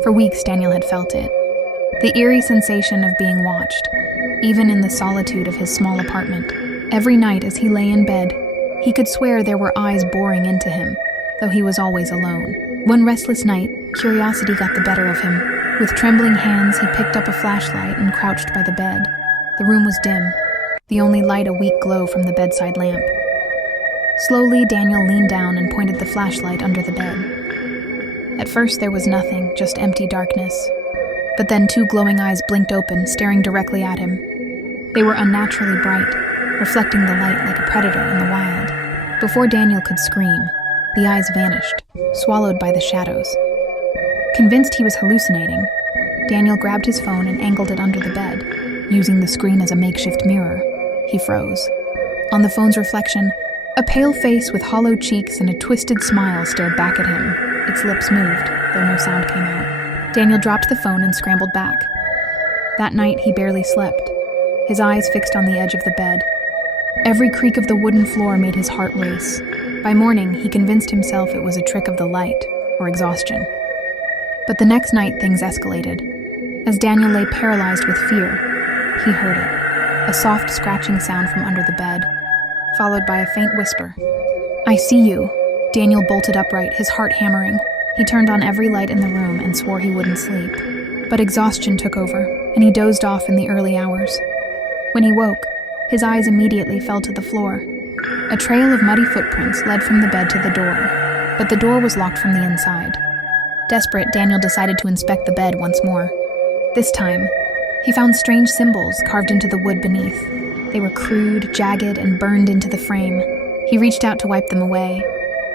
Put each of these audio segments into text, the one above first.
For weeks, Daniel had felt it. The eerie sensation of being watched, even in the solitude of his small apartment. Every night as he lay in bed, he could swear there were eyes boring into him, though he was always alone. One restless night, curiosity got the better of him. With trembling hands, he picked up a flashlight and crouched by the bed. The room was dim, the only light a weak glow from the bedside lamp. Slowly, Daniel leaned down and pointed the flashlight under the bed. At first, there was nothing, just empty darkness. But then 2 glowing eyes blinked open, staring directly at him. They were unnaturally bright, reflecting the light like a predator in the wild. Before Daniel could scream, the eyes vanished, swallowed by the shadows. Convinced he was hallucinating, Daniel grabbed his phone and angled it under the bed, using the screen as a makeshift mirror. He froze. On the phone's reflection, a pale face with hollow cheeks and a twisted smile stared back at him. Its lips moved, though no sound came out. Daniel dropped the phone and scrambled back. That night, he barely slept, his eyes fixed on the edge of the bed. Every creak of the wooden floor made his heart race. By morning, he convinced himself it was a trick of the light, or exhaustion. But the next night, things escalated. As Daniel lay paralyzed with fear, he heard it, a soft scratching sound from under the bed, followed by a faint whisper. "I see you." Daniel bolted upright, his heart hammering. He turned on every light in the room and swore he wouldn't sleep. But exhaustion took over, and he dozed off in the early hours. When he woke, his eyes immediately fell to the floor. A trail of muddy footprints led from the bed to the door, but the door was locked from the inside. Desperate, Daniel decided to inspect the bed once more. This time, he found strange symbols carved into the wood beneath. They were crude, jagged, and burned into the frame. He reached out to wipe them away,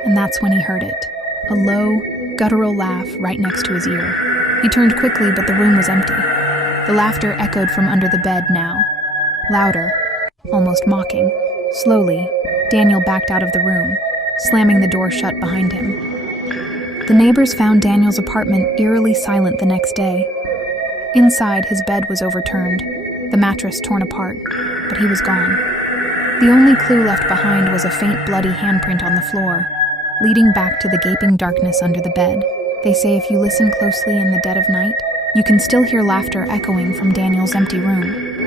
and that's when he heard it. A low, guttural laugh right next to his ear. He turned quickly, but the room was empty. The laughter echoed from under the bed now. Louder, almost mocking. Slowly, Daniel backed out of the room, slamming the door shut behind him. The neighbors found Daniel's apartment eerily silent the next day. Inside, his bed was overturned, the mattress torn apart, but he was gone. The only clue left behind was a faint bloody handprint on the floor, leading back to the gaping darkness under the bed. They say if you listen closely in the dead of night, you can still hear laughter echoing from Daniel's empty room.